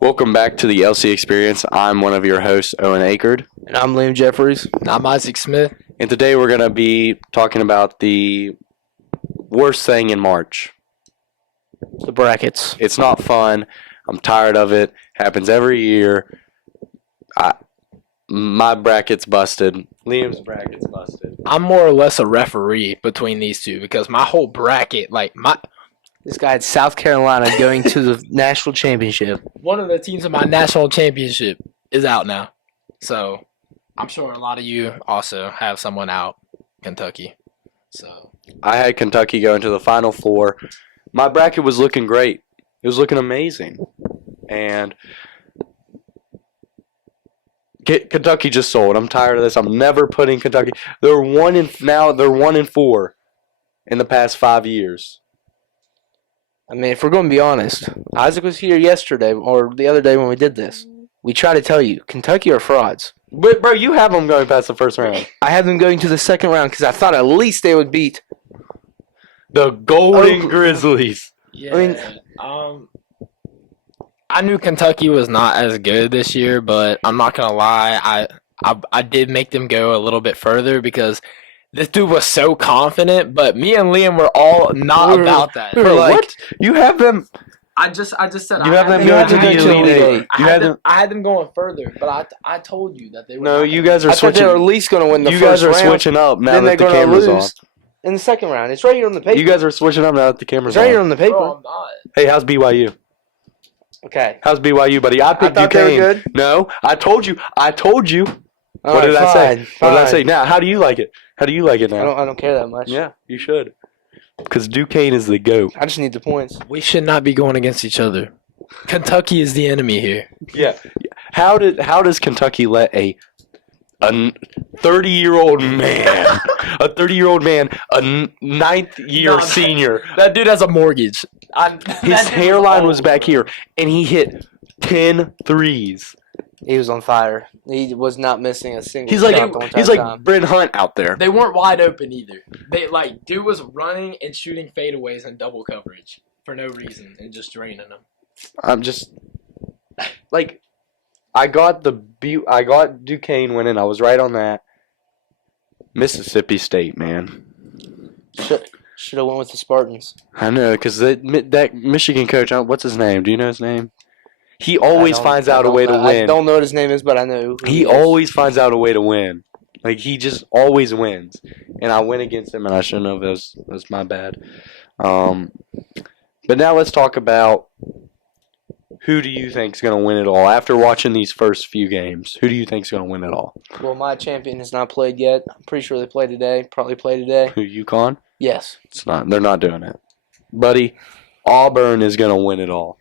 Welcome back to the LC Experience. I'm one of your hosts, Owen Akerd. And I'm Liam Jeffries. And I'm Isaac Smith. And today we're going to be talking about the worst thing in March. The brackets. It's not fun. I'm tired of it. Happens every year. My bracket's busted. Liam's bracket's busted. I'm more or less a referee between these two because my whole bracket, This guy had South Carolina going to the national championship. one of the teams in my national championship is out now. So I'm sure a lot of you also have someone out, Kentucky. So I had Kentucky going to the Final Four. My bracket was looking great. It was looking amazing. And Kentucky just sold. I'm tired of this. I'm never putting Kentucky. They're 1-4 in the past 5 years. I mean, if we're going to be honest, Isaac was here yesterday or the other day when we did this. We try to tell you, Kentucky are frauds. But, bro, you have them going past the first round. I had them going to the second round because I thought at least they would beat The Golden Grizzlies. yeah, I knew Kentucky was not as good this year, but I'm not gonna lie, I did make them go a little bit further because this dude was so confident. But me and Liam were all not about that. Bro, what? You have them. I just said You have them going to the Elite Eight. I had them going further, but I told you that they were. No, not you gonna- guys are I thought they were at switching. least going to win the You first guys are round. switching up now Then that they're the going to camera's on. lose in the second round. It's right here on the paper. You guys are switching up now that the camera's It's right here on. on the paper. Bro, I'm not. Hey, how's BYU? Okay. How's BYU, buddy? I picked thought they were Duquesne. good. No, I told you. All What right, did I say? fine, What did I fine. say? Now, how do you like it? How do you like it now? I don't care that much. Yeah, you should. Because Duquesne is the GOAT. I just need the points. We should not be going against each other. Kentucky is the enemy here. Yeah. How does Kentucky let a 30-year-old man, a ninth-year No, senior, That dude has a mortgage. his hairline was back here, and he hit 10 threes. He was on fire. He was not missing a single He's shot like the entire he's like time. Brent Hunt out there. They weren't wide open either. Dude was running and shooting fadeaways in double coverage for no reason and just draining them. I'm just like I got Duquesne winning. I was right on that. Mississippi State, man. Should have went with the Spartans. I know, because that Michigan coach, what's his name? Do you know his name? He always finds out a way to I win. don't know what his name is, but I know who He is. always finds out a way to win. Like, he just always wins. And I went against him, and I shouldn't have. It was my bad. But now let's talk about who do you think is going to win it all? After watching these first few games, who do you think is going to win it all? Well, my champion has not played yet. I'm pretty sure they play today. Probably play today. Who, UConn? Yes. It's not. They're not doing it. Buddy, Auburn is going to win it all.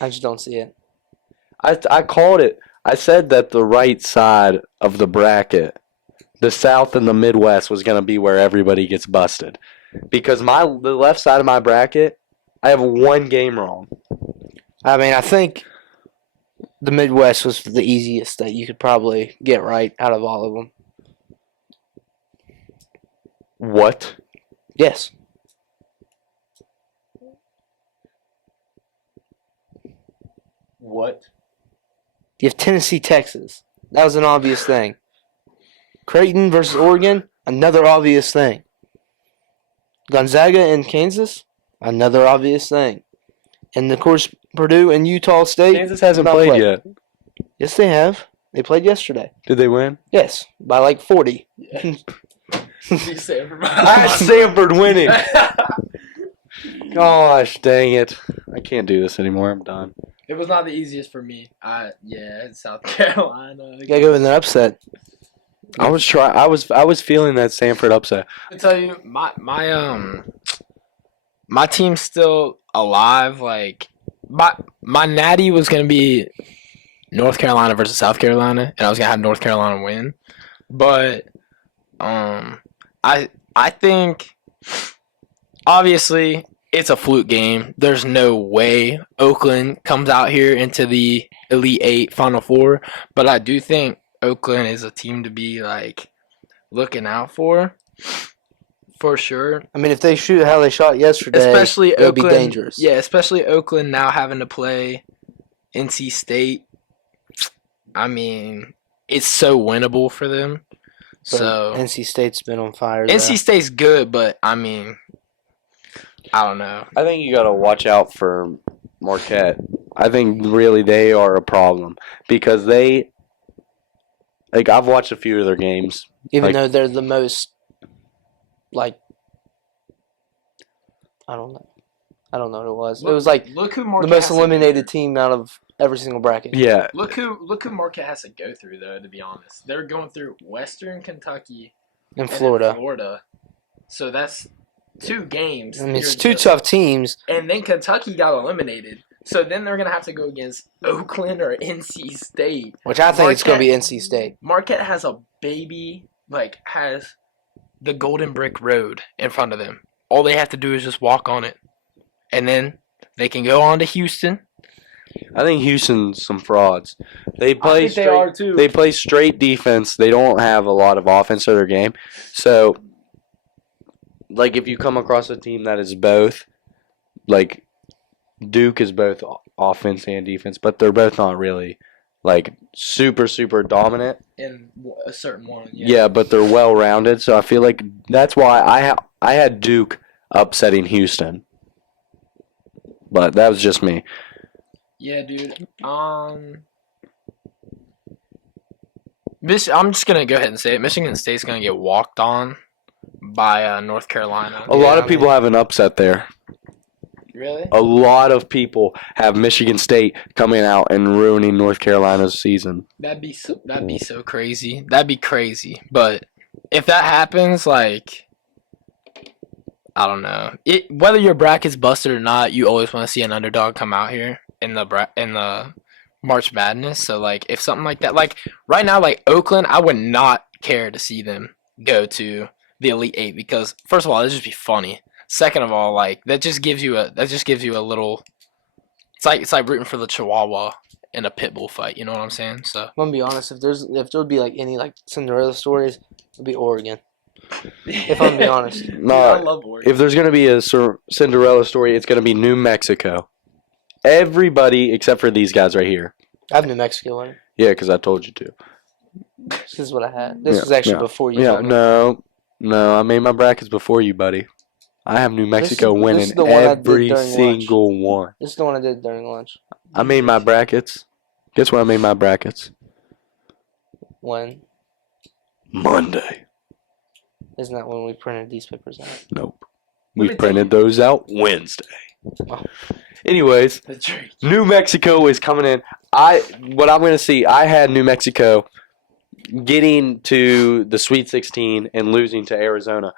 I just don't see it. I called it. I said that the right side of the bracket, the South and the Midwest, was going to be where everybody gets busted. Because the left side of my bracket, I have one game wrong. I mean, I think the Midwest was the easiest that you could probably get right out of all of them. What? Yes. What? You have Tennessee, Texas. That was an obvious thing. Creighton versus Oregon, another obvious thing. Gonzaga and Kansas, another obvious thing. And of course, Purdue and Utah State. Kansas hasn't not played yet. Yes, they have. They played yesterday. Did they win? Yes, by like 40. I had Stanford winning. Gosh, dang it. I can't do this anymore. I'm done. It was not the easiest for me. It's South Carolina. You gotta go with an upset. I was feeling that Stanford upset. I tell you, my team's still alive. Like my natty was gonna be North Carolina versus South Carolina, and I was gonna have North Carolina win. But I think obviously it's a fluke game. There's no way Oakland comes out here into the Elite Eight, Final Four. But I do think Oakland is a team to be like looking out for. for sure. I mean, if they shoot how they shot yesterday, Especially it'll be Oakland. dangerous. Yeah, especially Oakland now having to play NC State. I mean, it's so winnable for them. But So NC State's been on fire. NC State's good, but I mean, I don't know. I think you got to watch out for Marquette. I think really they are a problem because they, like, I've watched a few of their games. Even like- though they're the most, like, I don't know. I don't know what it was. It was like look who the Marquette most has to go eliminated through. team out of every single bracket. Yeah, Look who Marquette has to go through though. To be honest, they're going through Western Kentucky In and then Florida. Florida. So that's 2 games. I mean, it's You're 2 tough teams. And then Kentucky got eliminated. So then they're gonna have to go against Oakland or NC State. Which I think it's going to be Marquette- NC State. Marquette has a baby, has the Golden Brick Road in front of them. All they have to do is just walk on it. And then they can go on to Houston. I think Houston's some frauds. They play think straight. they are too. They play straight defense. They don't have a lot of offense to their game. So, like, if you come across a team that is both, like, Duke is both offense and defense, but they're both not really, like, super dominant. In a certain one. Yeah, but they're well rounded. So I feel like that's why I had Duke upsetting Houston. But that was just me. Yeah, dude. I'm just gonna go ahead and say it. Michigan State's gonna get walked on by North Carolina. A lot of people have an upset there. Really? A lot of people have Michigan State coming out and ruining North Carolina's season. That'd be so crazy. That'd be crazy. But if that happens, like, I don't know. Whether your bracket's busted or not, you always want to see an underdog come out here in the March Madness. So, like, if something like that, like right now, like Oakland, I would not care to see them go to the Elite Eight because first of all, it'd just be funny. Second of all, like that just gives you a little. It's like rooting for the Chihuahua in a pit bull fight. You know what I'm saying? So I'm going to be honest. If there would be like any like Cinderella stories, it'd be Oregon. If I'm going to be honest. Dude, I love Oregon. If there's going to be a Cinderella story, it's going to be New Mexico. Everybody except for these guys right here. I have New Mexico in it. Yeah, because I told you to. This is what I had. This was actually before you Yeah, told me. no, I made my brackets before you, buddy. I have New Mexico this winning is the one I did every during single one. This is the one I did during lunch. I made my brackets. Guess where I made my brackets? When? Monday. Isn't that when we printed these papers out? Nope. Let We me printed those out Wednesday. Oh. Anyways, The church. New Mexico is coming in. What I'm going to see, I had New Mexico getting to the Sweet 16 and losing to Arizona.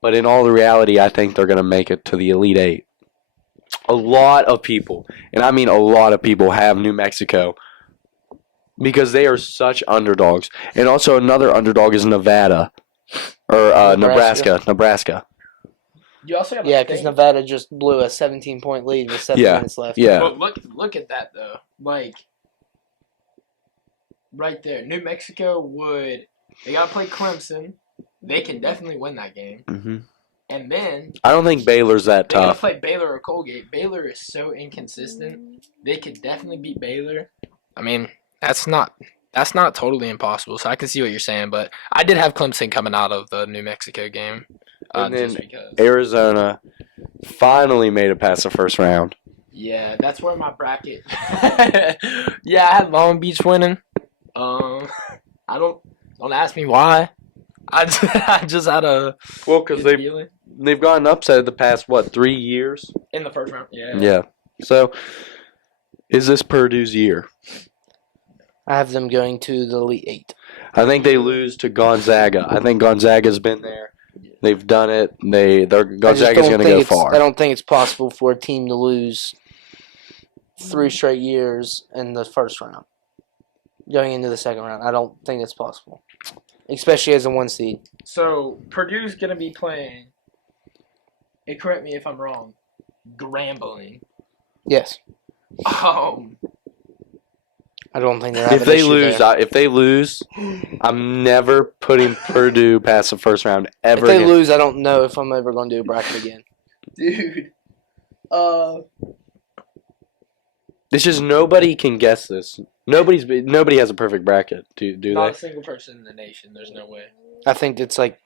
But in all the reality, I think they're going to make it to the Elite Eight. A lot of people, and I mean a lot of people, have New Mexico because they are such underdogs. And also another underdog is Nevada. Or Nebraska. You also got Yeah, because Nevada just blew a 17-point lead with 7 Yeah, minutes left. yeah. But look at that though. Like right there, New Mexico they gotta play Clemson. They can definitely win that game. hmm And then I don't think Baylor's that they gotta tough. play Baylor or Colgate. Baylor is so inconsistent. They could definitely beat Baylor. I mean, that's not totally impossible. So I can see what you're saying, but I did have Clemson coming out of the New Mexico game. And then Just because. Arizona finally made it past the first round. Yeah, that's where my bracket. Yeah, I had Long Beach winning. Don't ask me why. I just had a Well, because good feeling they've gotten upset the past 3 years. in the first round. Yeah. Yeah. So, is this Purdue's year? I have them going to the Elite Eight. I think they lose to Gonzaga. I think Gonzaga's been there. They've done it. Gonzaga's going to go far. I don't think it's possible for a team to lose 3 straight years in the first round. Going into the second round, I don't think it's possible. Especially as a 1 seed. So Purdue's gonna be playing. And correct me if I'm wrong. Grambling. Yes. I don't think they're If having they issue lose, there. if they lose, I'm never putting Purdue past the first round If ever they again. lose, I don't know if I'm ever going to do a bracket again. Dude. It's just nobody can guess this. Nobody has a perfect bracket. Do Not they? a single person in the nation. There's no way. I think it's like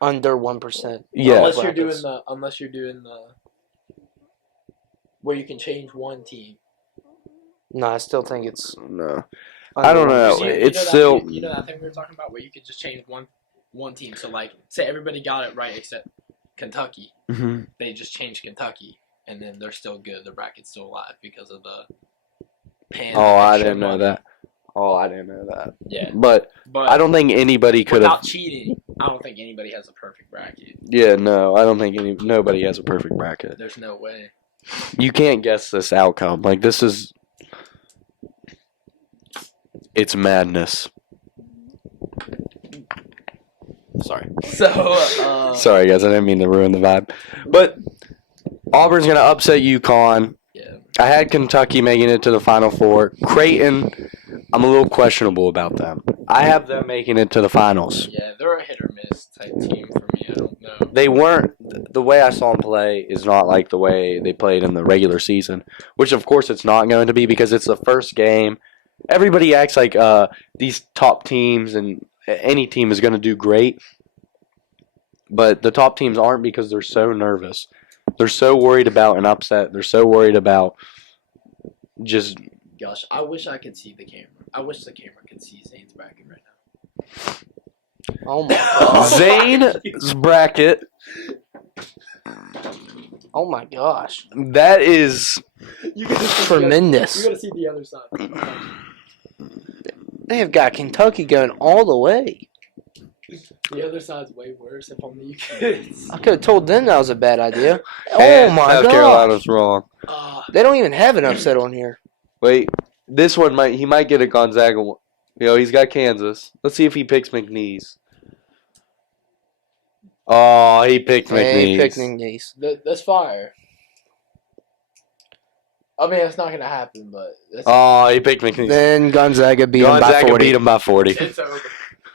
under 1%. Yeah. Unless you're doing the where you can change one team. No, I still think it's No. under I don't know. 1%. It's still. You know that thing we were talking about where you could just change one team. So like, say everybody got it right except Kentucky. Mhm. They just changed Kentucky, and then they're still good. The bracket's still alive because of the pan. Oh, I extra didn't know money. that. Oh, I didn't know that. Yeah, But but I don't think anybody could without have. cheating, I don't think anybody has a perfect bracket. Yeah, no, I don't think nobody has a perfect bracket. There's no way. You can't guess this outcome. Like this is. It's madness. Sorry. So, Sorry, guys. I didn't mean to ruin the vibe. But Auburn's going to upset UConn. yeah. I had Kentucky making it to the Final Four. Creighton, I'm a little questionable about them. I have them making it to the finals. Yeah, they're a hit or miss type team for me. I don't know. They weren't. The way I saw them play is not like the way they played in the regular season, which of course it's not going to be because it's the first game. Everybody acts like these top teams and any team is going to do great. But the top teams aren't because they're so nervous. They're so worried about an upset. They're so worried about just. Gosh, I wish I could see the camera. I wish the camera could see Zane's bracket right now. Oh my gosh. Zane's bracket. Oh my gosh. That is. You gotta see Tremendous. You gotta see the other side. They have got Kentucky going all the way. The other side's way worse. If only you could. I could have told them that was a bad idea. And Oh my South gosh. Carolina's wrong. They don't even have an upset on here. Wait, this one he might get a Gonzaga one. He's got Kansas. Let's see if he picks McNeese. Oh, he picked McNeese. Hey, pick McNeese. That's fire. I mean, it's not gonna happen, but that's, Oh, he picked McNeese. Then Gonzaga beat him by Gonzaga 40. beat him by 40. it's over.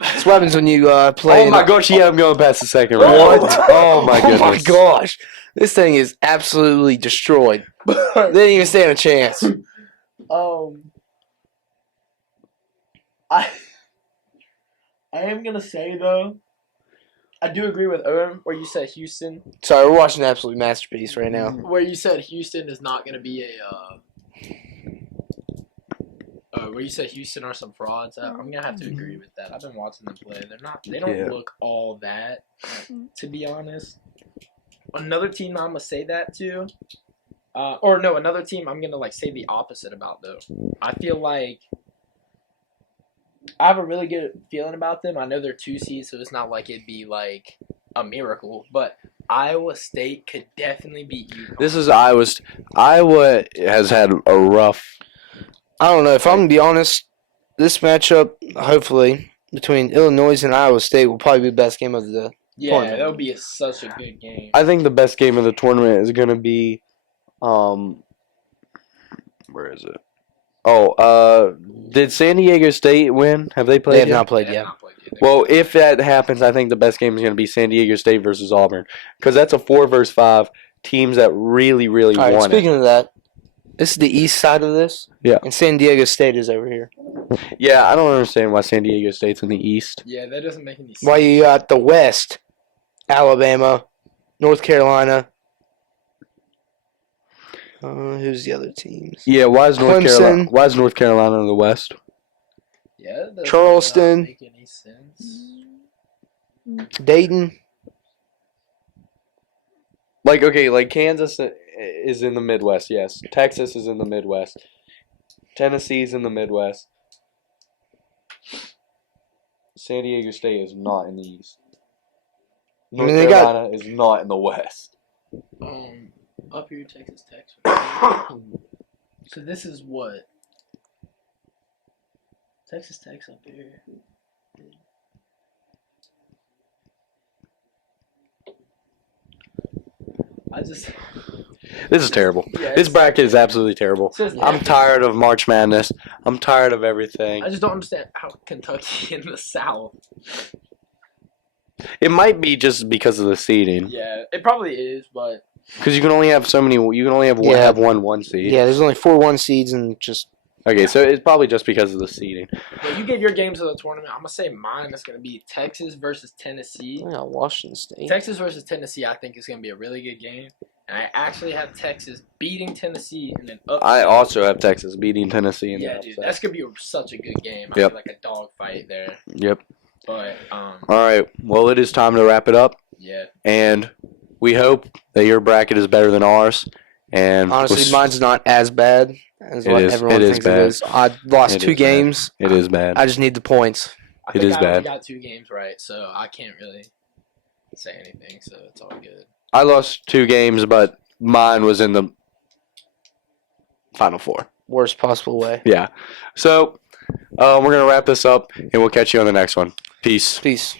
That's what happens when you play. Oh my gosh, yeah, I'm going past the second round. What? Oh my goodness. Oh my gosh. This thing is absolutely destroyed. They didn't even stand a chance. I am gonna say though, I do agree with Owen where you said Houston. Sorry, we're watching an absolute masterpiece right now. Where you said Houston is not gonna be where you said Houston are some frauds. I'm gonna have to agree with that. I've been watching them play. They're not. They don't Yeah. look all that, to be honest. Another team I'm gonna say that to, another team I'm gonna say the opposite about though. I feel like I have a really good feeling about them. I know they're 2 seeds, so it's not like it'd be like a miracle, but Iowa State could definitely beat UConn. This is Iowa. Iowa has had a rough. I don't know. If I'm going to be honest, this matchup, hopefully, between Illinois and Iowa State will probably be the best game of the tournament. That'll be such a good game. I think the best game of the tournament is going to be, where is it? Oh, did San Diego State win? Have they played? They have yet? not played They yet. have not played yet. Well, if that happens, I think the best game is going to be San Diego State versus Auburn because that's a 4 versus 5 teams that really, really All right, want speaking of that, this is the east side of this. Yeah. And San Diego State is over here. it. Yeah, I don't understand why San Diego State's in the East. Yeah, that doesn't make any sense. While you got the west, Alabama, North Carolina. Who's the other teams? Yeah, why is North Clemson. Carolina? Why is North Carolina in the West? Yeah, that does Charleston. not make any sense. Dayton. Like Kansas is in the Midwest, yes. Texas is in the Midwest. Tennessee's in the Midwest. San Diego State is not in the East. North they got- Carolina is not in the West. Up here, Texas Tech. So this is what? Texas Tech's up here. This is terrible. Yeah, This bracket is absolutely terrible. It's just I'm tired of March Madness. I'm tired of everything. I just don't understand how Kentucky in the South. It might be just because of the seeding. Yeah, it probably is, but Because you can only have so many. You can only have Yeah. have one seed. Yeah, there's only 4 1 seeds and just Okay, so it's probably just because of the seeding. when you get your games of the tournament, I'm gonna say mine is gonna be Texas versus Tennessee. I got Washington State. Texas versus Tennessee, I think is gonna be a really good game, and I actually have Texas beating Tennessee and then up. I also have Texas beating Tennessee in Yeah, the dude, upset. that's gonna be such a good game. I Yep. feel like a dog fight there, Yep. but All right. Well, it is time to wrap it up, yeah. and we hope that your bracket is better than ours. And Honestly, mine's not as bad as It what is- everyone it is thinks bad. it is. I lost It 2 is bad. games. It is bad. I just need the points. I It think is I only bad. got 2 games right, so I can't really say anything. So it's all good. I lost 2 games, but mine was in the Final Four. Worst possible way. Yeah. So we're gonna wrap this up, and we'll catch you on the next one. Peace. Peace.